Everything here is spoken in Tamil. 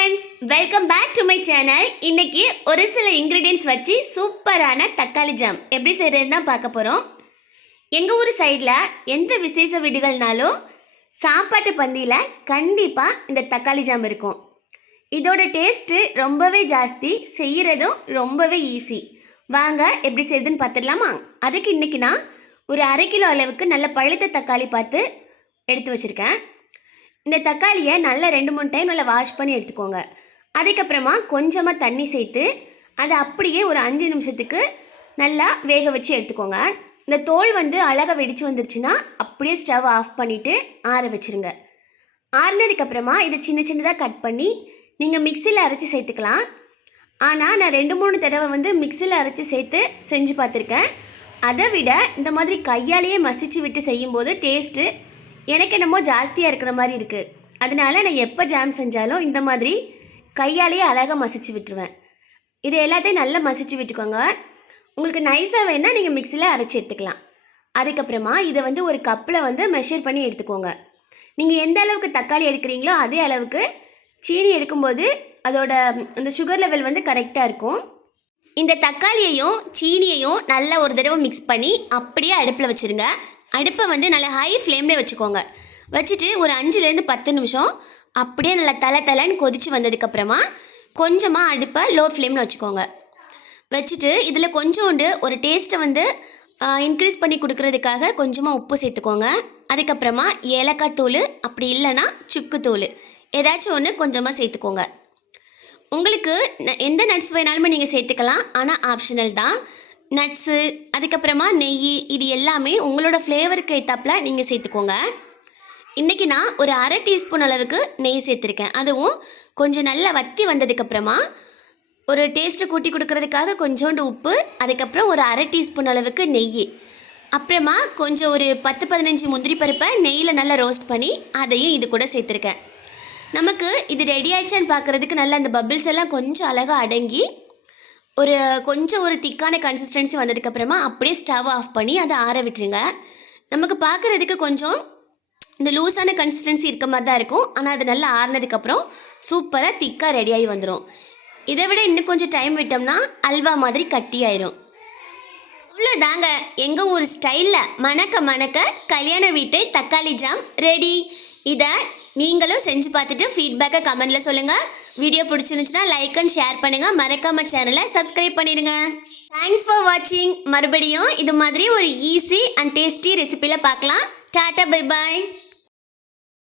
Friends, welcome back to my channel. இன்னைக்கு ஒரு சில இன்க்ரீடியன்ட்ஸ் வச்சு சூப்பரான தக்காளி ஜாம் எப்படி செய்கிறதுன்னு தான் பார்க்க போகிறோம். எங்கள் ஊர் சைடில் எந்த விசேஷ வீடுகள்னாலும் சாப்பாட்டு பந்தியில் கண்டிப்பாக இந்த தக்காளி ஜாம் இருக்கும். இதோட டேஸ்ட்டு ரொம்பவே ஜாஸ்தி, செய்கிறதும் ரொம்பவே ஈஸி. வாங்க எப்படி செய்யுதுன்னு பார்த்துடலாமா? அதுக்கு இன்றைக்கி நான் ஒரு 1/2 கிலோ அளவுக்கு நல்ல பழுத்த தக்காளி பார்த்து எடுத்து வச்சுருக்கேன். இந்த தக்காளியை நல்லா 2-3 டைம் நல்லா வாஷ் பண்ணி எடுத்துக்கோங்க. அதுக்கப்புறமா கொஞ்சமாக தண்ணி சேர்த்து அதை அப்படியே ஒரு 5 நிமிஷத்துக்கு நல்லா வேக வச்சு எடுத்துக்கோங்க. இந்த தோல் அழகாக வெடித்து வந்துருச்சுன்னா அப்படியே ஸ்டவ் ஆஃப் பண்ணிவிட்டு ஆற வச்சுருங்க. ஆறினதுக்கப்புறமா இதை சின்ன சின்னதாக கட் பண்ணி நீங்கள் மிக்சியில் அரைச்சி சேர்த்துக்கலாம். ஆனால் நான் 2-3 தடவை மிக்சியில் அரைச்சி சேர்த்து செஞ்சு பார்த்துருக்கேன். அதை விட இந்த மாதிரி கையாலேயே மசிச்சு விட்டு செய்யும்போது டேஸ்ட்டு எனக்கு என்னமோ ஜாஸ்தியாக இருக்கிற மாதிரி இருக்குது. அதனால நான் எப்போ ஜாம் செஞ்சாலும் இந்த மாதிரி கையாலேயே அழகாக மசிச்சு விட்டுருவேன். இது எல்லாத்தையும் நல்லா மசிச்சு விட்டுக்கோங்க. உங்களுக்கு நைஸாக வேணால் நீங்கள் மிக்சியில் அரைச்சி எடுத்துக்கலாம். அதுக்கப்புறமா இதை ஒரு கப்பில் மெஷர் பண்ணி எடுத்துக்கோங்க. நீங்கள் எந்த அளவுக்கு தக்காளி எடுக்கிறீங்களோ அதே அளவுக்கு சீனி எடுக்கும்போது அதோட அந்த சுகர் லெவல் கரெக்டாக இருக்கும். இந்த தக்காளியையும் சீனியையும் நல்லா ஒரு தடவை மிக்ஸ் பண்ணி அப்படியே அடுப்பில் வச்சுருங்க. அடுப்பை நல்லா ஹை ஃப்ளேம்லேயே வச்சுக்கோங்க. வச்சுட்டு ஒரு 5-10 நிமிஷம் அப்படியே நல்லா தலைன்னு கொதித்து வந்ததுக்கப்புறமா கொஞ்சமாக அடுப்பை லோ ஃப்ளேமில் வச்சுக்கோங்க. வச்சுட்டு இதில் கொஞ்சோண்டு ஒரு டேஸ்ட்டை இன்க்ரீஸ் பண்ணி கொடுக்கறதுக்காக கொஞ்சமாக உப்பு சேர்த்துக்கோங்க. அதுக்கப்புறமா ஏலக்காய் தூள், அப்படி இல்லைன்னா சுக்குத்தூள் ஏதாச்சும் ஒன்று கொஞ்சமாக சேர்த்துக்கோங்க. உங்களுக்கு எந்த நட்ஸ் வேணாலுமே நீங்கள் சேர்த்துக்கலாம், ஆனால் ஆப்ஷனல் தான். நட்ஸு, அதுக்கப்புறமா நெய், இது எல்லாமே உங்களோட ஃப்ளேவருக்கு ஏற்றாப்பில் நீங்கள் சேர்த்துக்கோங்க. இன்றைக்கி நான் ஒரு 1/2 டீஸ்பூன் அளவுக்கு நெய் சேர்த்துருக்கேன். அதுவும் கொஞ்சம் நல்லா வற்றி வந்ததுக்கப்புறமா ஒரு டேஸ்ட்டு கூட்டி கொடுக்கறதுக்காக கொஞ்சோண்டு உப்பு, அதுக்கப்புறம் ஒரு 1/2 டீஸ்பூன் அளவுக்கு நெய், அப்புறமா கொஞ்சம் ஒரு 10-15 முந்திரி பருப்பை நெய்யில் நல்லா ரோஸ்ட் பண்ணி அதையும் இது கூட சேர்த்துருக்கேன். நமக்கு இது ரெடி ஆகிடுச்சான்னு பார்க்குறதுக்கு நல்லா அந்த பபிள்ஸ் எல்லாம் கொஞ்சம் அழகாக அடங்கி ஒரு திக்கான கன்சிஸ்டன்சி வந்ததுக்கப்புறமா அப்படியே ஸ்டவ் ஆஃப் பண்ணி அதை ஆற விட்டுருங்க. நமக்கு பார்க்குறதுக்கு கொஞ்சம் இந்த லூஸான கன்சிஸ்டன்சி இருக்க மாதிரி தான் இருக்கும், ஆனால் அது நல்லா ஆறினதுக்கப்புறம் சூப்பராக திக்காக ரெடியாகி வந்துடும். இதை விட இன்னும் கொஞ்சம் டைம் விட்டோம்னா அல்வா மாதிரி கட்டியாயிரும். அவ்வளோதாங்க, எங்கள் ஊர் ஸ்டைலில் மணக்க கல்யாண வீட்டு தக்காளி ஜாம் ரெடி. இதை நீங்களும் செஞ்சு பார்த்துட்டு ஃபீட்பேக்கை கமெண்டில் சொல்லுங்கள். வீடியோ பிடிச்சிருந்துச்சுன்னா லைக் அண்ட் ஷேர் பண்ணுங்கள். மறக்காமல் சேனலை சப்ஸ்கிரைப் பண்ணிடுங்க. தேங்க்ஸ் ஃபார் வாட்சிங். மறுபடியும் இது மாதிரி ஒரு ஈஸி அண்ட் டேஸ்டி ரெசிபியில் பார்க்கலாம். Tata, bye bye.